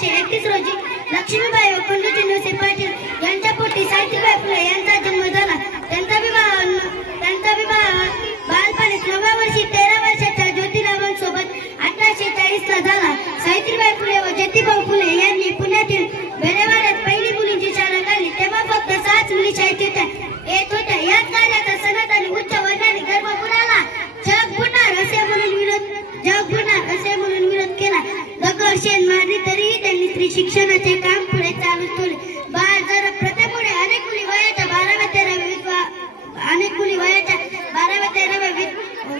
1831 रोजी लक्ष्मीबाई व पंडित चिन्नूसे पाटील यांच्या पोटी सावित्रीबाई फुले यांचा जन्म झाला. त्यांचा विवाह बालपणीच 9व्या वर्षी 13 वर्षाच्या ज्योतिरावांसोबत 1840 ला झाला. सावित्रीबाई फुले व ज्योतिबा फुले यांनी पुण्यातील बेलेवाड्यात पहिली मुलींची शाळा काढली. तेव्हा फक्त 6 मुली शाळेत येत होत्या. याच कार्याचा सनद आणि उच्च वर्गाने गर्व कुणाला जग बुडणार असे म्हणून विरोध केला. दगड शेण मारली तरीही त्यांनी स्त्री शिक्षणाचे काम पुढे चालू ठेवले. बाळ जर प्रथेमुळे अनेक मुली वयाच्या 12व्या-13व्या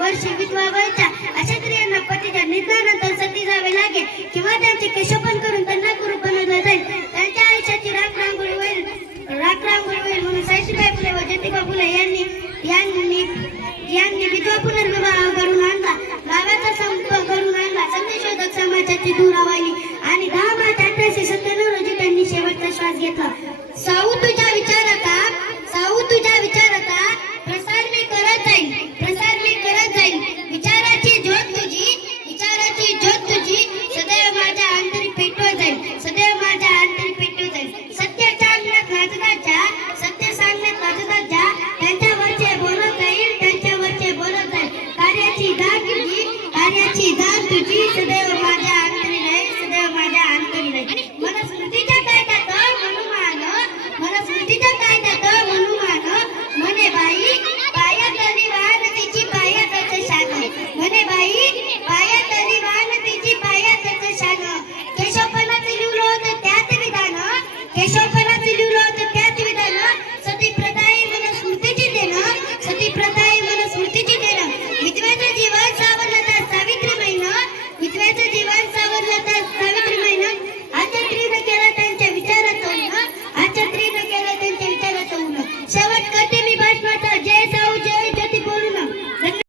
वर्षी विधवा व्हायच्या. अशा स्त्रियांना पतीच्या निधनानंतर सती जावे लागेल किंवा त्यांचे केशोपन करून त्यांना गुरु बनवलं जाईल. त्यांच्या आयुष्याची राखरांगोळी होईल म्हणून सावित्रीबाई फुले व ज्योतिबा फुले यांनी विधवा पुनर्विवाह घडवून आणला. गावाचा संप घडवून आणला. संदेशोधक समाजाची धुरा वाहिली.